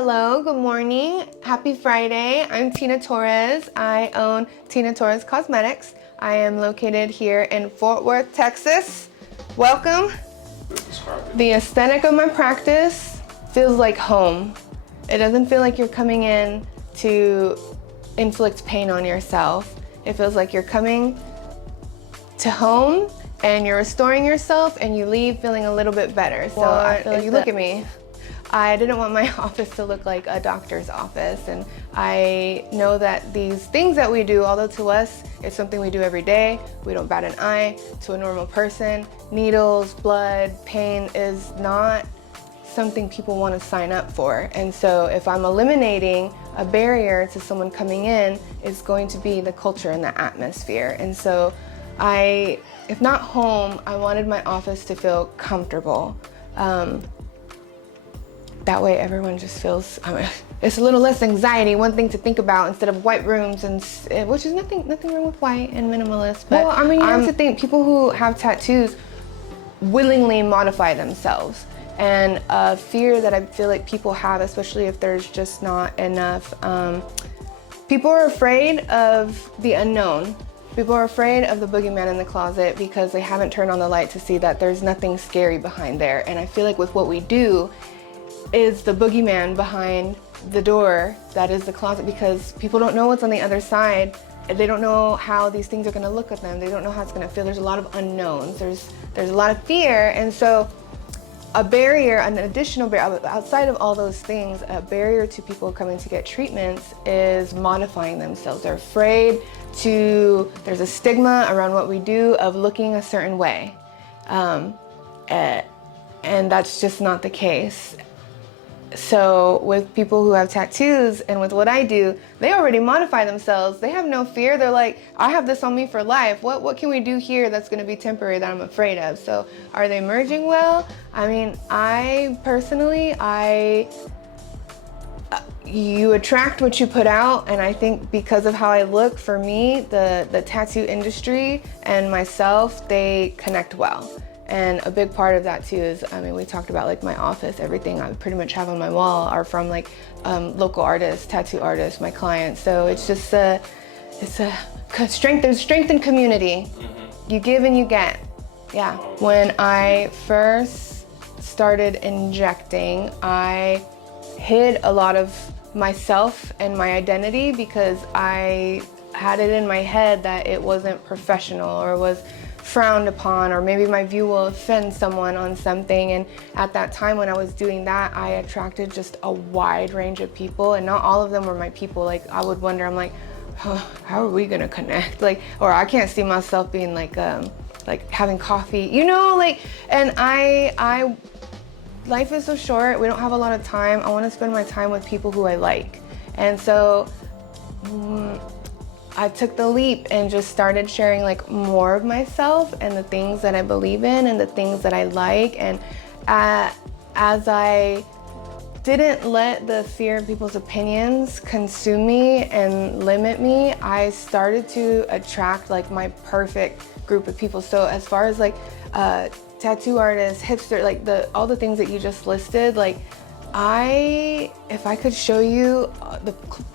Hello, good morning. Happy Friday. I'm Tina Torres. I own Tina Torres Cosmetics. I am located here in Fort Worth, Texas. Welcome. The aesthetic of my practice feels like home. It doesn't feel like you're coming in to inflict pain on yourself. It feels like you're coming to home and you're restoring yourself and you leave feeling a little bit better. So I feel like you look at me. I didn't want my office to look like a doctor's office, and I know that these things that we do, although to us it's something we do every day, we don't bat an eye. To a normal person, needles, blood, pain is not something people want to sign up for. And so if I'm eliminating a barrier to someone coming in, it's going to be the culture and the atmosphere. And so if not home, I wanted my office to feel comfortable. That way everyone just feels, it's a little less anxiety, one thing to think about instead of white rooms, and which is nothing wrong with white and minimalist. But well, you have to think, people who have tattoos willingly modify themselves. And a fear that I feel like people have, especially if there's just not enough, people are afraid of the unknown. People are afraid of the boogeyman in the closet because they haven't turned on the light to see that there's nothing scary behind there. And I feel like with what we do, is the boogeyman behind the door that is the closet, because people don't know what's on the other side. They don't know how these things are going to look at them. They don't know how it's going to feel. There's a lot of unknowns. There's a lot of fear. And so a barrier, an additional barrier, outside of all those things, a barrier to people coming to get treatments is modifying themselves. They're afraid there's a stigma around what we do of looking a certain way. And that's just not the case. So with people who have tattoos and with what I do, they already modify themselves. They have no fear. They're like, I have this on me for life. What can we do here that's going to be temporary that I'm afraid of? So are they merging well? I mean, you attract what you put out, and I think because of how I look, for me, the tattoo industry and myself, they connect well. And a big part of that too is, we talked about like my office, everything I pretty much have on my wall are from like local artists, tattoo artists, my clients. So it's just it's a strength. There's strength in community. Mm-hmm. You give and you get. Yeah. When I first started injecting, I hid a lot of myself and my identity because I had it in my head that it wasn't professional or was frowned upon, or maybe my view will offend someone on something. And at that time when I was doing that, I attracted just a wide range of people, and not all of them were my people. Like I would wonder, I'm like, how are we gonna connect? Like, or I can't see myself being like having coffee, and life is so short. We don't have a lot of time. I want to spend my time with people who I like. And so I took the leap and just started sharing like more of myself and the things that I believe in and the things that I like. And as I didn't let the fear of people's opinions consume me and limit me, I started to attract like my perfect group of people. So as far as like tattoo artists, hipster, like all the things that you just listed, like if I could show you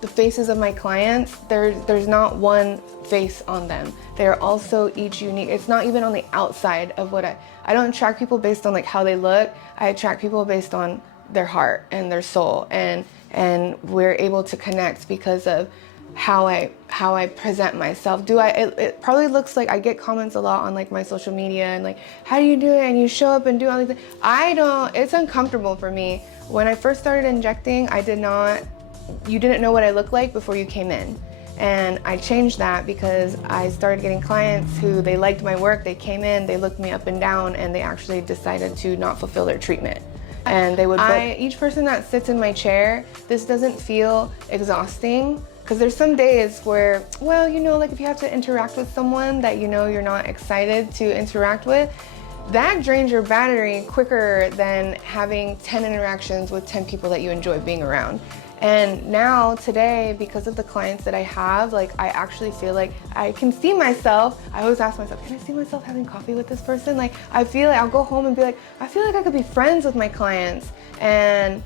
the faces of my clients, there's not one face on them. They're also each unique. It's not even on the outside of what I don't attract people based on like how they look. I attract people based on their heart and their soul, and we're able to connect because of how I present myself. It probably looks like I get comments a lot on like my social media and like, how do you do it? And you show up and do all these things. It's uncomfortable for me. When I first started injecting, you didn't know what I looked like before you came in. And I changed that because I started getting clients who, they liked my work, they came in, they looked me up and down, and they actually decided to not fulfill their treatment. And they would each person that sits in my chair, this doesn't feel exhausting, because there's some days where, well, like if you have to interact with someone that you're not excited to interact with, that drains your battery quicker than having 10 interactions with 10 people that you enjoy being around. And now today, because of the clients that I have, like I actually feel like I can see myself. I always ask myself, can I see myself having coffee with this person? Like I feel like I'll go home and be like, I feel like I could be friends with my clients. And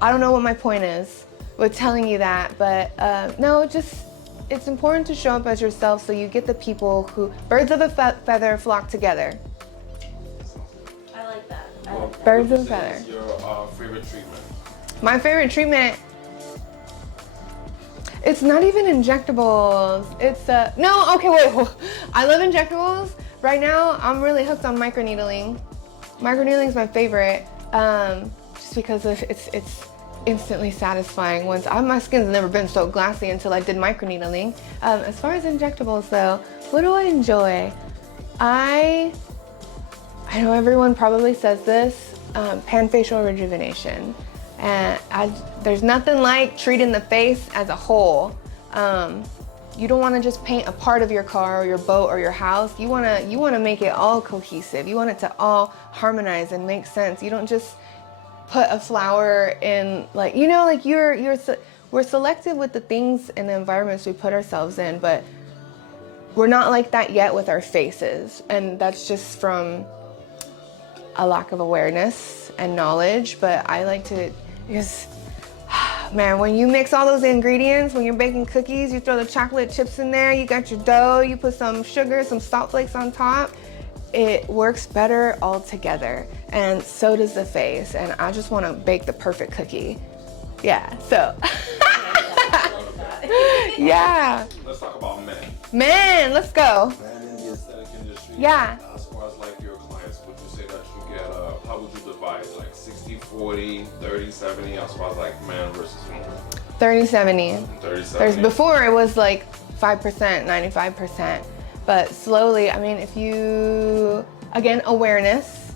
I don't know what my point is with telling you that, but no, just it's important to show up as yourself so you get the people who, birds of a feather flock together. I like that. Birds of a feather. What's your favorite treatment? My favorite treatment, it's not even injectables. It's no, okay, wait. I love injectables. Right now, I'm really hooked on microneedling. Microneedling is my favorite, just because it's instantly satisfying. Once my skin's never been so glassy until I did microneedling. As far as injectables though, what do I enjoy? I know everyone probably says this, pan-facial rejuvenation. And there's nothing like treating the face as a whole. You don't want to just paint a part of your car or your boat or your house. You want to make it all cohesive. You want it to all harmonize and make sense. You don't just put a flower in, like, you know, like we're selective with the things and the environments we put ourselves in, but we're not like that yet with our faces. And that's just from a lack of awareness and knowledge. But I like to, because man, when you mix all those ingredients, when you're baking cookies, you throw the chocolate chips in there, you got your dough, you put some sugar, some salt flakes on top, it works better all together. And so does the face. And I just want to bake the perfect cookie. Yeah, so. Yeah. Let's talk about men. Men, let's go. Men in the aesthetic industry. Yeah. As far as like your clients, would you say that you get, how would you divide? Like 60-40, 30-70, as far as like men versus women? 30-70. 30-70. Before it was like 5%, 95%. But slowly, I mean, if you, again, awareness.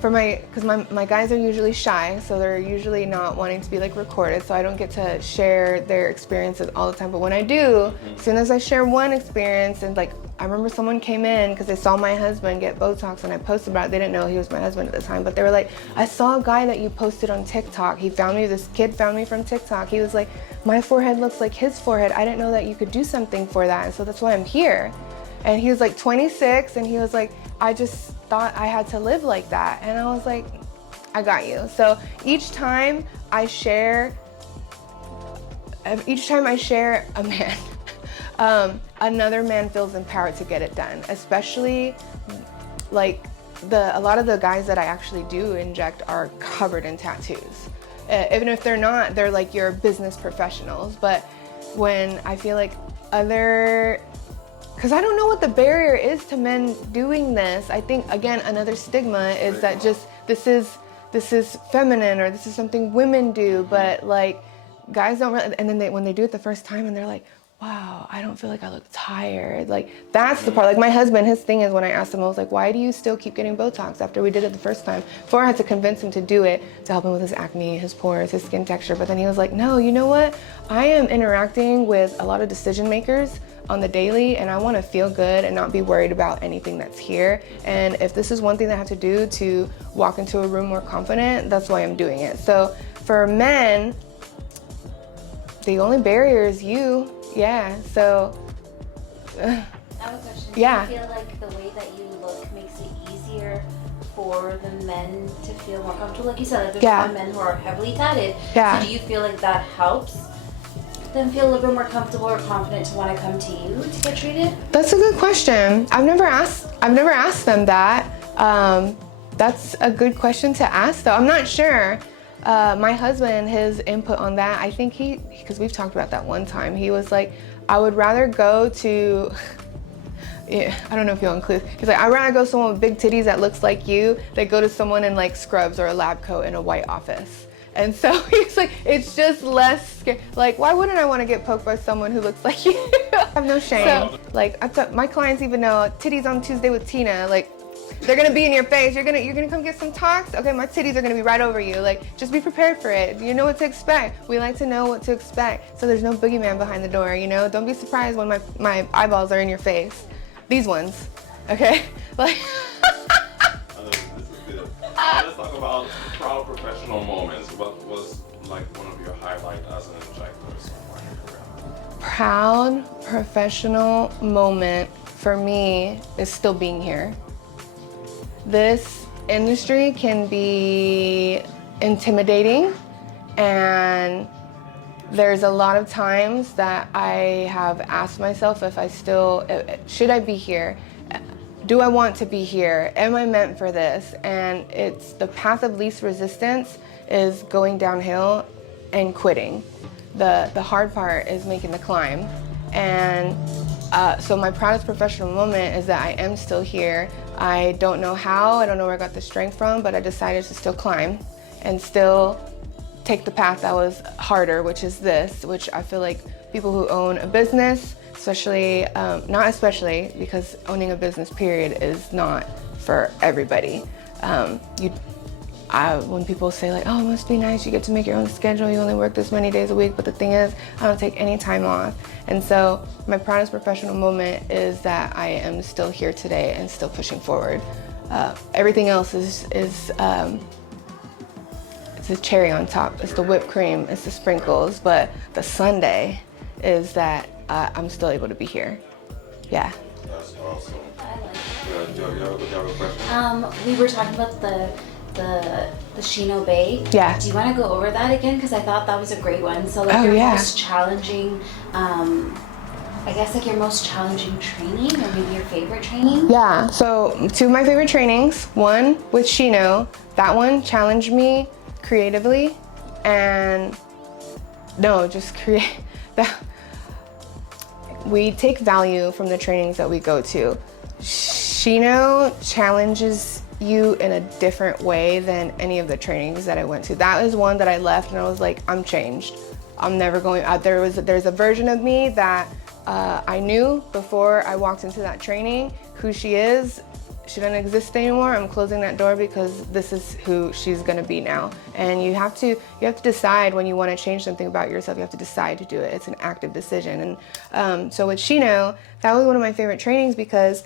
Because my guys are usually shy, so they're usually not wanting to be like recorded, so I don't get to share their experiences all the time. But when I do, as soon as I share one experience, and like, I remember someone came in because they saw my husband get Botox and I posted about it. They didn't know he was my husband at the time, but they were like, I saw a guy that you posted on TikTok. He found me, this kid found me from TikTok. He was like, my forehead looks like his forehead. I didn't know that you could do something for that, and so that's why I'm here. And he was like 26, and he was like, I just thought I had to live like that. And I was like, I got you. So each time I share a man, another man feels empowered to get it done. Especially like a lot of the guys that I actually do inject are covered in tattoos. Even if they're not, they're like your business professionals. But when I feel like because I don't know what the barrier is to men doing this. I think, again, another stigma is that just this is feminine, or this is something women do, but like guys don't really, and then when they do it the first time and they're like, wow, I don't feel like I look tired. Like that's the part. Like my husband, his thing is, when I asked him, I was like, why do you still keep getting Botox after we did it the first time? Before I had to convince him to do it to help him with his acne, his pores, his skin texture. But then he was like, no, you know what? I am interacting with a lot of decision makers on the daily, and I want to feel good and not be worried about anything that's here. And if this is one thing that I have to do to walk into a room more confident, that's why I'm doing it. So for men, the only barrier is you. Yeah, so. I have a question. Yeah. Do you feel like the way that you look makes it easier for the men to feel more comfortable? Like you said, like there's some men who are heavily tatted. Yeah. So do you feel like that helps them feel a little bit more comfortable or confident to want to come to you to get treated? That's a good question. I've never asked them that. That's a good question to ask though. I'm not sure. My husband, his input on that, I think because we've talked about that one time, he was like, I would rather go to, yeah, I don't know if you'll include, he's like, I'd rather go to someone with big titties that looks like you than go to someone in like scrubs or a lab coat in a white office. And so he's like, it's just less scary. Like, why wouldn't I want to get poked by someone who looks like you? I have no shame. So, like, my clients even know, titties on Tuesday with Tina, like, they're gonna be in your face. You're gonna come get some talks? Okay, my titties are gonna be right over you. Like, just be prepared for it. You know what to expect. We like to know what to expect. So there's no boogeyman behind the door, you know? Don't be surprised when my eyeballs are in your face. These ones, okay? Like. This is good. Let's talk about proud professional moments. What was like one of your highlights as an injector so far in your career? Proud professional moment for me is still being here. This industry can be intimidating And there's a lot of times that I have asked myself if I still, should I be here? Do I want to be here? Am I meant for this? And it's the path of least resistance is going downhill and quitting. The hard part is making the climb. And so my proudest professional moment is that I am still here. I don't know how, I don't know where I got the strength from, but I decided to still climb and still take the path that was harder, which is this, which I feel like people who own a business, especially, not especially, because owning a business period is not for everybody. When people say like, oh, it must be nice, you get to make your own schedule, you only work this many days a week, but the thing is, I don't take any time off. And so my proudest professional moment is that I am still here today and still pushing forward. Everything else is it's the cherry on top, it's the whipped cream, it's the sprinkles, but the sundae is that I'm still able to be here. Yeah. That's awesome. I like Yeah, do you have a question? We were talking about the Shino Bay. Yeah. Do you want to go over that again? Because I thought that was a great one. So like your most challenging, I guess like your most challenging training, or maybe your favorite training? Yeah, so two of my favorite trainings, one with Shino, that one challenged me creatively, and no, just create that. We take value from the trainings that we go to. Shino challenges you in a different way than any of the trainings that I went to. That was one that I left and I was like, I'm changed. I'm never going out. There's a version of me that I knew before I walked into that training. Who she is, she doesn't exist anymore. I'm closing that door because this is who she's gonna be now. And you have to decide when you want to change something about yourself. You have to decide to do it. It's an active decision. And so with Shino, that was one of my favorite trainings because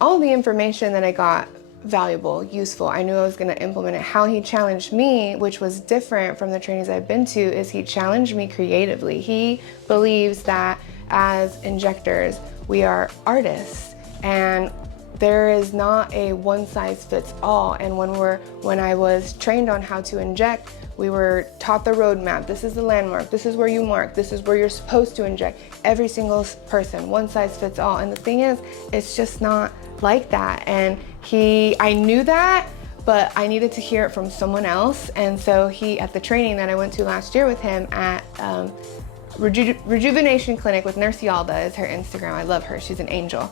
all the information that I got, valuable, useful. I knew I was going to implement it. How he challenged me, which was different from the trainings I've been to, is he challenged me creatively. He believes that as injectors, we are artists, and there is not a one size fits all. And when I was trained on how to inject, we were taught the roadmap. This is the landmark. This is where you mark. This is where you're supposed to inject. Every single person, one size fits all. And the thing is, it's just not like that. And I knew that, but I needed to hear it from someone else. And so at the training that I went to last year with him at Rejuvenation Clinic with Nurse Yalda is her Instagram. I love her. She's an angel.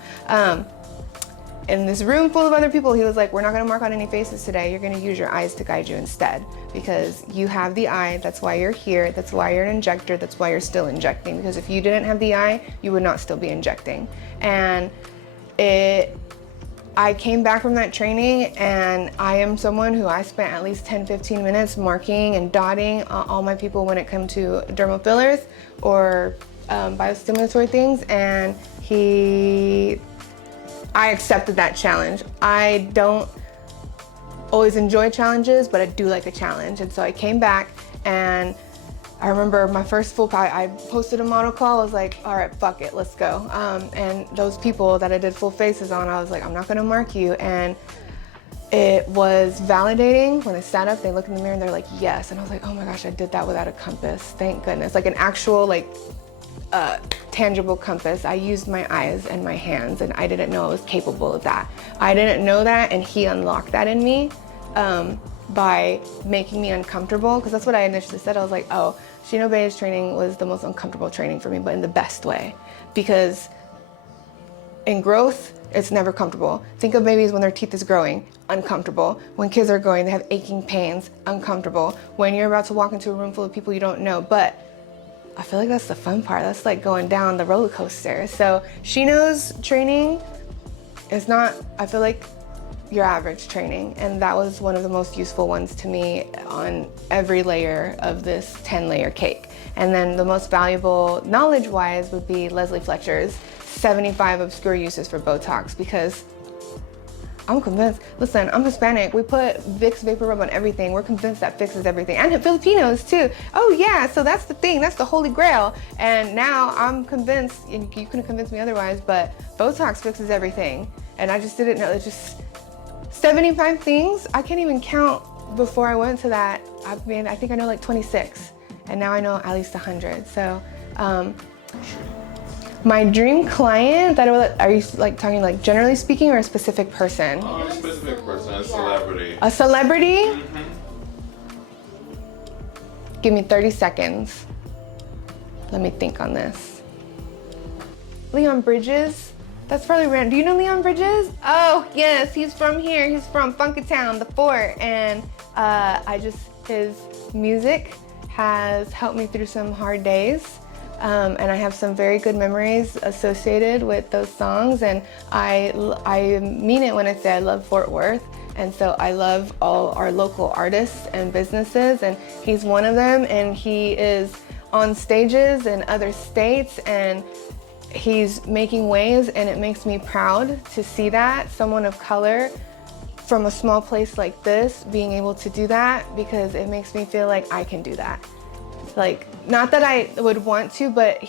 In this room full of other people, he was like, we're not gonna mark on any faces today. You're gonna use your eyes to guide you instead, because you have the eye. That's why you're here. That's why you're an injector. That's why you're still injecting, because if you didn't have the eye, you would not still be injecting. And I came back from that training, and I am someone who I spent at least 10-15 minutes marking and dotting all my people when it comes to dermal fillers or biostimulatory things, and I accepted that challenge. I don't always enjoy challenges, but I do like a challenge. And so I came back, and I remember my first full I posted a model call. I was like, all right, fuck it, let's go. And those people that I did full faces on, I was like, I'm not gonna mark you. And it was validating when they sat up, they looked in the mirror and they're like, yes. And I was like, oh my gosh, I did that without a compass. Thank goodness. Like an actual tangible compass. I used my eyes and my hands, and I didn't know I was capable of that. I didn't know that, and he unlocked that in me by making me uncomfortable, because that's what I initially said. I was like, oh, Shino Bay's training was the most uncomfortable training for me, but in the best way, because in growth, it's never comfortable. Think of babies when their teeth is growing, uncomfortable. When kids are growing, they have aching pains, uncomfortable. When you're about to walk into a room full of people you don't know, but I feel like that's the fun part. That's like going down the roller coaster. So Shino's training is not, I feel like, your average training. And that was one of the most useful ones to me on every layer of this 10-layer cake. And then the most valuable knowledge-wise would be Leslie Fletcher's 75 obscure uses for Botox, because I'm convinced, listen, I'm Hispanic. We put Vicks Vapor Rub on everything. We're convinced that fixes everything. And Filipinos too. Oh yeah, so that's the thing, that's the holy grail. And now I'm convinced, and you couldn't convince me otherwise, but Botox fixes everything. And I just didn't know, it's just 75 things. I can't even count before I went to that, I mean, I think I know like 26, and now I know at least 100. So, my dream client, are you like talking like generally speaking or a specific person? A specific person, a celebrity. A celebrity? Mm-hmm. Give me 30 seconds. Let me think on this. Leon Bridges? That's probably random. Do you know Leon Bridges? Oh, yes, he's from here. He's from Funkatown, the Fort. And his music has helped me through some hard days. And I have some very good memories associated with those songs. And I mean it when I say I love Fort Worth. And so I love all our local artists and businesses. And he's one of them. And he is on stages in other states. And he's making waves. And it makes me proud to see that. Someone of color from a small place like this being able to do that, because it makes me feel like I can do that. Like, not that I would want to, but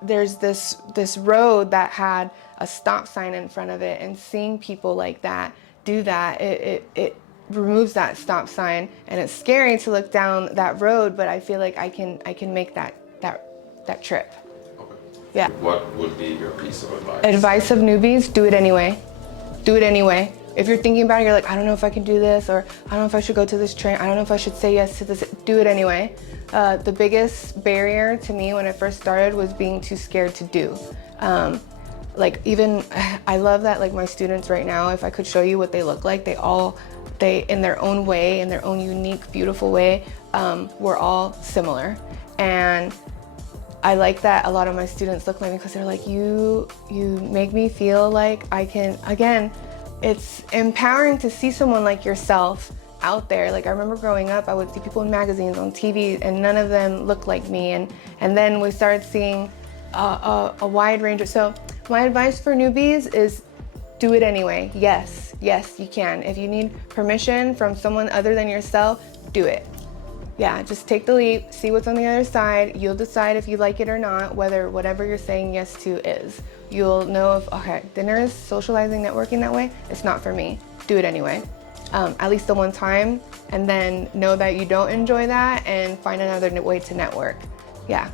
there's this road that had a stop sign in front of it, and seeing people like that do that, it removes that stop sign, and it's scary to look down that road, but I feel like I can make that trip. Okay. Yeah. What would be your piece of advice? Advice of newbies: do it anyway. Do it anyway. If you're thinking about it, you're like, I don't know if I can do this, or I don't know if I should go to this train, I don't know if I should say yes to this. Do it anyway. The biggest barrier to me when I first started was being too scared to do. I love that, like, my students right now, if I could show you what they look like, they in their own way, in their own unique, beautiful way, we're all similar. And I like that a lot of my students look like me because they're like, you make me feel like I can, again, it's empowering to see someone like yourself out there. Like, I remember growing up, I would see people in magazines, on TV, and none of them looked like me. And then we started seeing a wide range. So my advice for newbies is do it anyway. Yes, you can. If you need permission from someone other than yourself, do it. Yeah, just take the leap, see what's on the other side. You'll decide if you like it or not, whether whatever you're saying yes to is. You'll know if, okay, dinners, socializing, networking that way, it's not for me. Do it anyway, at least the one time, and then know that you don't enjoy that and find another way to network. Yeah.